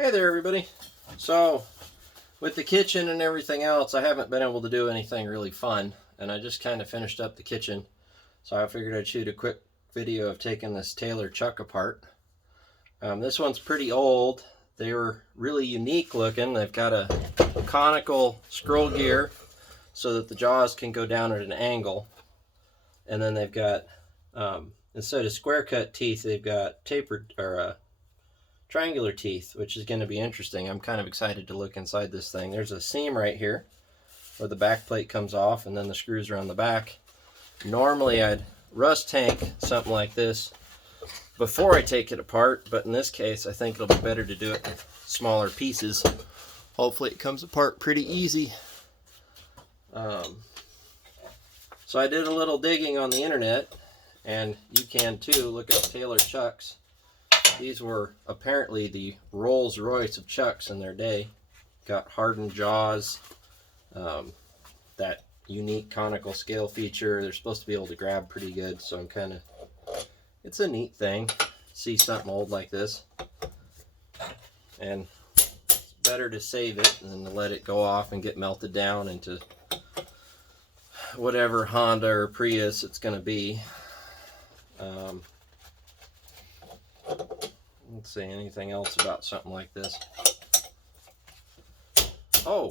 Hey there, everybody. So, with the kitchen and everything else, I haven't been able to do anything really fun, and I just kind of finished up the kitchen. So I figured I'd shoot a quick video of taking this Taylor chuck apart. This one's pretty old. They were really unique looking. They've got a conical scroll gear so that the jaws can go down at an angle. And then they've got, instead of square cut teeth, they've got tapered, or triangular teeth, which is going to be interesting. I'm kind of excited to look inside this thing. There's a seam right here where the back plate comes off, and then the screws are on the back. Normally I'd rust tank something like this before I take it apart, but in this case I think it'll be better to do it in smaller pieces. Hopefully it comes apart pretty easy. So I did a little digging on the internet, and you can too. Look at Taylor chucks. These were apparently the Rolls Royce of chucks in their day. Got hardened jaws, that unique conical scale feature. They're supposed to be able to grab pretty good, so it's a neat thing to see something old like this. And it's better to save it than to let it go off and get melted down into whatever Honda or Prius it's going to be. Let's see, anything else about something like this? Oh,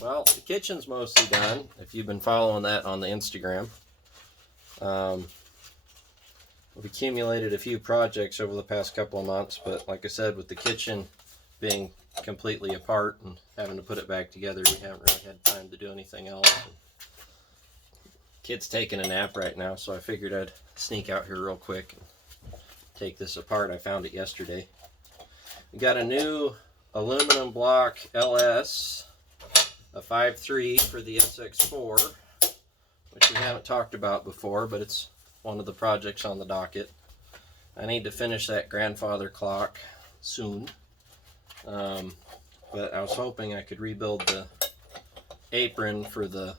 well, the kitchen's mostly done, if you've been following that on the Instagram. We've accumulated a few projects over the past couple of months, but like I said, with the kitchen being completely apart and having to put it back together, we haven't really had time to do anything else. Kid's taking a nap right now, so I figured I'd sneak out here real quick and take this apart. I found it yesterday. We got a new aluminum block LS, a 5.3 for the SX4, which we haven't talked about before, but it's one of the projects on the docket. I need to finish that grandfather clock soon, but I was hoping I could rebuild the apron for the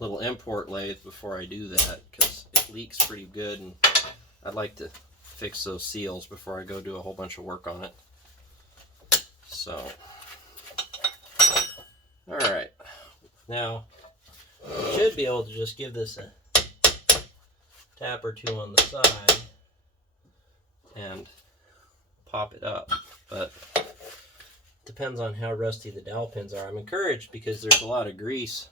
little import lathe before I do that, because it leaks pretty good, and I'd like to fix those seals before I go do a whole bunch of work on it. So, alright, now you should be able to just give this a tap or two on the side and pop it up, but it depends on how rusty the dowel pins are. I'm encouraged because there's a lot of grease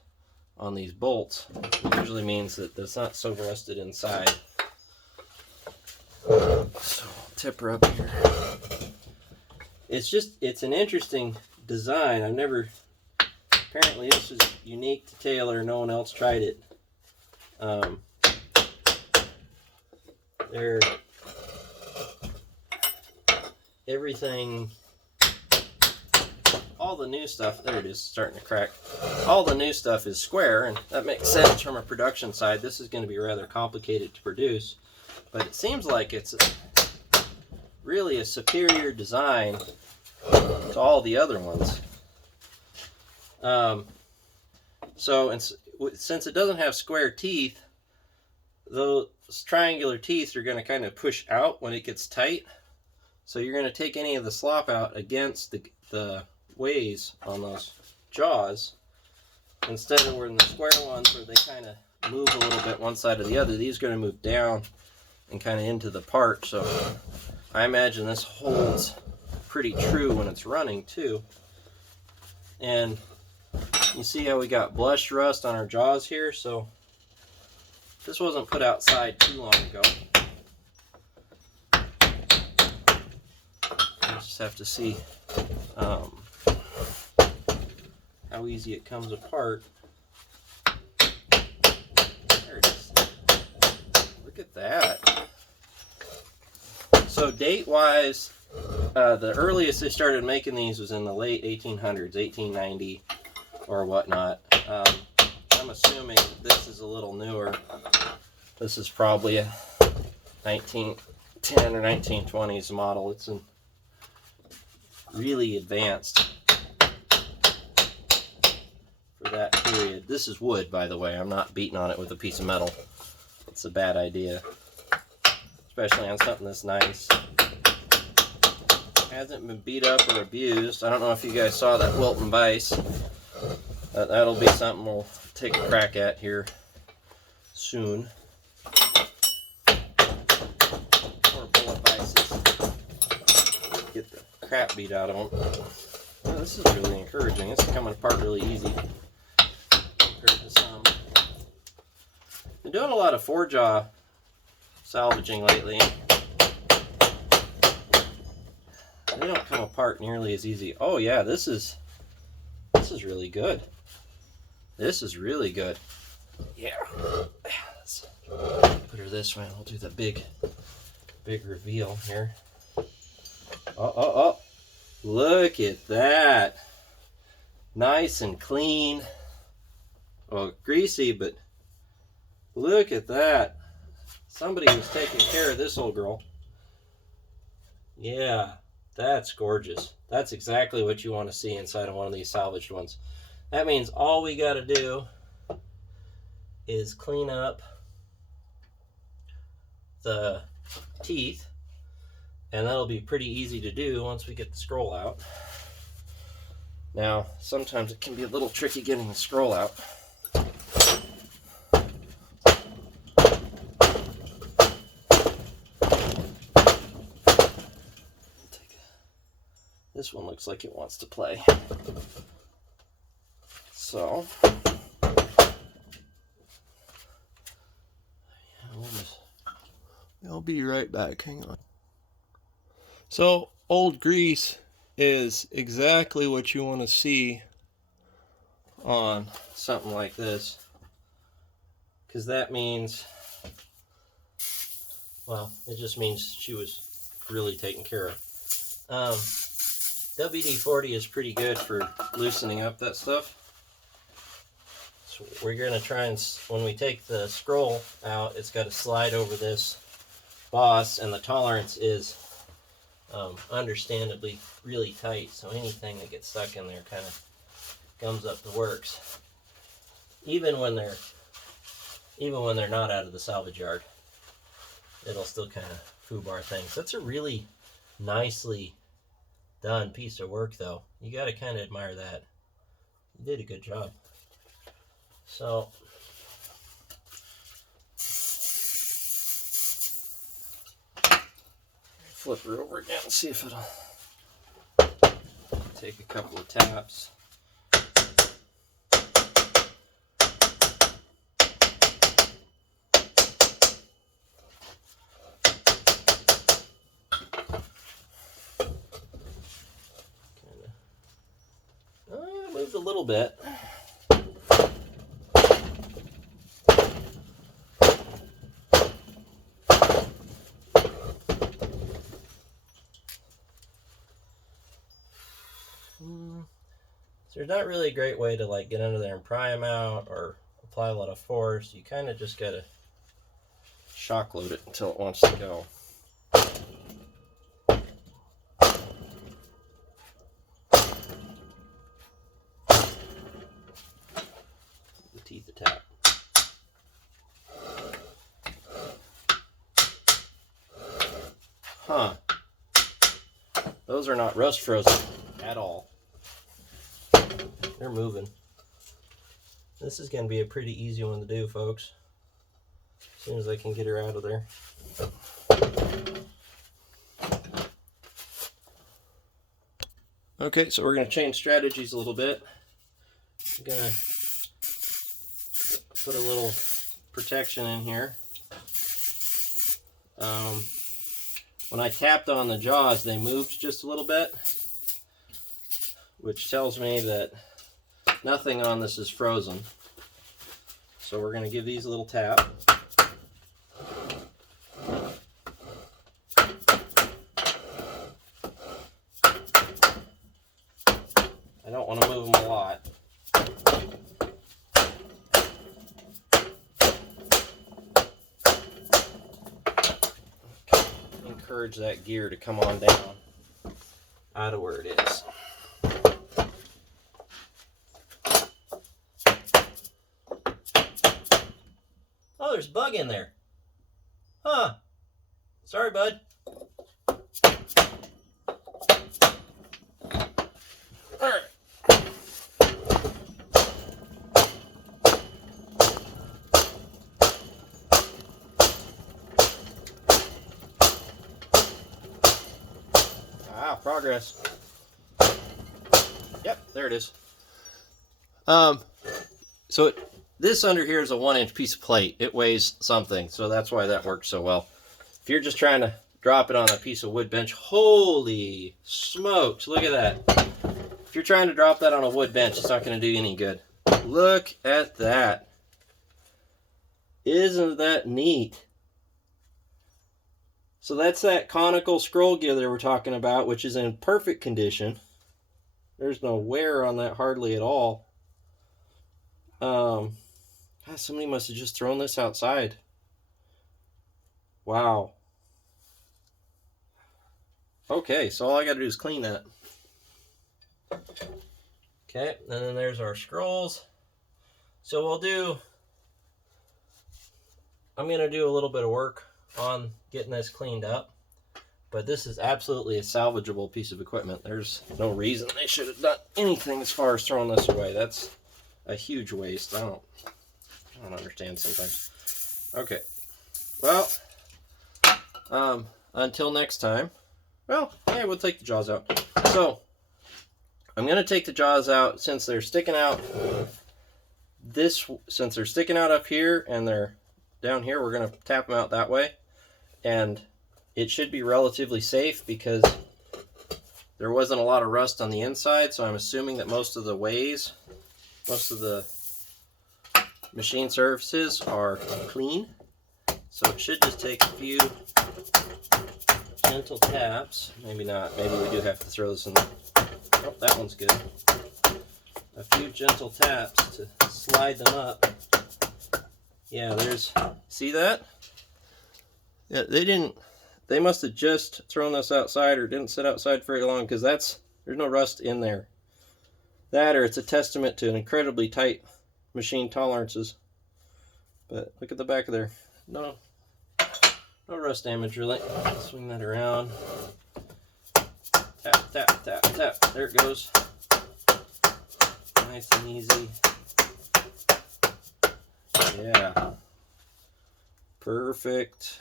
on these bolts. It usually means that it's not so rusted inside. So I'll tip her up here. It's an interesting design. Apparently this is unique to Taylor. No one else tried it. Everything, all the new stuff, there it is, starting to crack. All the new stuff is square, and that makes sense from a production side. This is going to be rather complicated to produce, but it seems like it's really a superior design to all the other ones. So since it doesn't have square teeth, those triangular teeth are going to kind of push out when it gets tight. So you're going to take any of the slop out against the ways on those jaws, instead of where in the square ones where they kind of move a little bit one side or the other. These are going to move down and kind of into the part. So I imagine this holds pretty true when it's running too. And you see how we got blush rust on our jaws here? So this wasn't put outside too long ago. You just have to see how easy it comes apart. There it is. Look at that. So date-wise, the earliest they started making these was in the late 1800s, 1890 or whatnot. I'm assuming this is a little newer. This is probably a 1910 or 1920s model. It's really advanced for that period. This is wood, by the way. I'm not beating on it with a piece of metal. It's a bad idea, especially on something this nice. Hasn't been beat up or abused. I don't know if you guys saw that Wilton vise. That'll be something we'll take a crack at here soon. Poor bullet vices. Get the crap beat out of them. Well, this is really encouraging. It's coming apart really easy compared to some. Been doing a lot of 4-jaw salvaging lately. They don't come apart nearly as easy. Oh yeah, this is really good. This is really good. Yeah. Let's put her this way and we'll do the big reveal here. Oh. Look at that. Nice and clean. Well, greasy, but look at that. Somebody was taking care of this old girl. Yeah, that's gorgeous. That's exactly what you want to see inside of one of these salvaged ones. That means all we got to do is clean up the teeth, and that'll be pretty easy to do once we get the scroll out. Now, sometimes it can be a little tricky getting the scroll out. This one looks like it wants to play. So, I'll be right back. Hang on. So, old grease is exactly what you want to see on something like this. Because that means, well, it just means she was really taken care of. WD-40 is pretty good for loosening up that stuff. So we're going to try and, when we take the scroll out, it's got to slide over this boss, and the tolerance is understandably really tight, so anything that gets stuck in there kind of gums up the works. Even when they're not out of the salvage yard, it'll still kind of foobar things. That's a really nicely done piece of work, though. You got to kind of admire that. You did a good job. So, flip her over again and see if it'll take a couple of taps. Moved a little bit. So there's not really a great way to like get under there and pry them out or apply a lot of force. You kind of just gotta shock load it until it wants to go. The teeth tap. Huh. Those are not rust frozen at all. They're moving. This is going to be a pretty easy one to do, folks. As soon as I can get her out of there. Okay, so we're going to change strategies a little bit. I'm going to put a little protection in here. When I tapped on the jaws, they moved just a little bit, which tells me that nothing on this is frozen. So we're going to give these a little tap. I don't want to move them a lot. Encourage that gear to come on down out of where it is. Oh, there's a bug in there. Huh. Sorry, bud. progress. Yep, there it is. So this under here is a 1-inch piece of plate. It weighs something, so that's why that works so well. If you're just trying to drop it on a piece of wood bench, holy smokes, look at that. If you're trying to drop that on a wood bench, it's not going to do any good. Look at that. Isn't that neat? So that's that conical scroll gear that we're talking about, which is in perfect condition. There's no wear on that hardly at all. God, somebody must have just thrown this outside. Wow. Okay, so all I got to do is clean that. Okay, and then there's our scrolls. So I'm going to do a little bit of work on getting this cleaned up. But this is absolutely a salvageable piece of equipment. There's no reason they should have done anything as far as throwing this away. That's a huge waste. I don't understand sometimes. Okay. Well, until next time. Well, yeah, we'll take the jaws out. So, I'm going to take the jaws out since they're sticking out since they're sticking out up here and they're down here, we're going to tap them out that way. And it should be relatively safe because there wasn't a lot of rust on the inside, so I'm assuming that most of the machine surfaces are clean. So it should just take a few gentle taps. Maybe not. Maybe we do have to throw this in. Oh, that one's good. A few gentle taps to slide them up. Yeah, see that? Yeah, they must have just thrown this outside or didn't sit outside very long because there's no rust in there. That or it's a testament to an incredibly tight machine tolerances. But look at the back of there. No rust damage really. Swing that around. Tap, tap, tap, tap. There it goes. Nice and easy. Yeah. Perfect.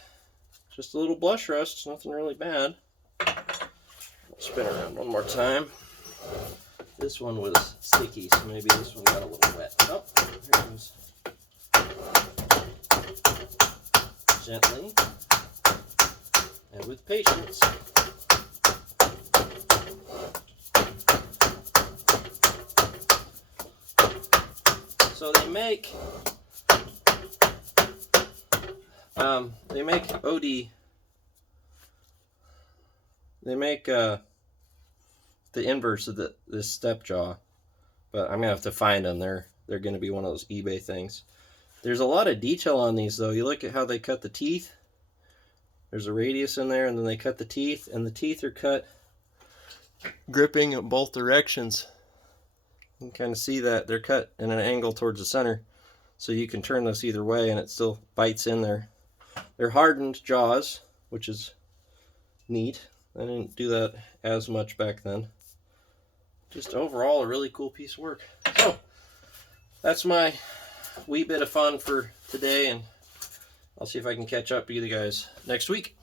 Just a little blush rust, nothing really bad. I'll spin around one more time. This one was sticky, so maybe this one got a little wet. Oh, there it goes. Gently and with patience. So they make OD. They make the inverse of this step jaw, but I'm gonna have to find them. They're gonna be one of those eBay things. There's a lot of detail on these though. You look at how they cut the teeth. There's a radius in there, and then they cut the teeth, and the teeth are cut gripping in both directions. You can kind of see that they're cut in an angle towards the center, so you can turn this either way and it still bites in there. They're hardened jaws, which is neat. I didn't do that as much back then. Just overall a really cool piece of work. So that's my wee bit of fun for today, and I'll see if I can catch up with you guys next week.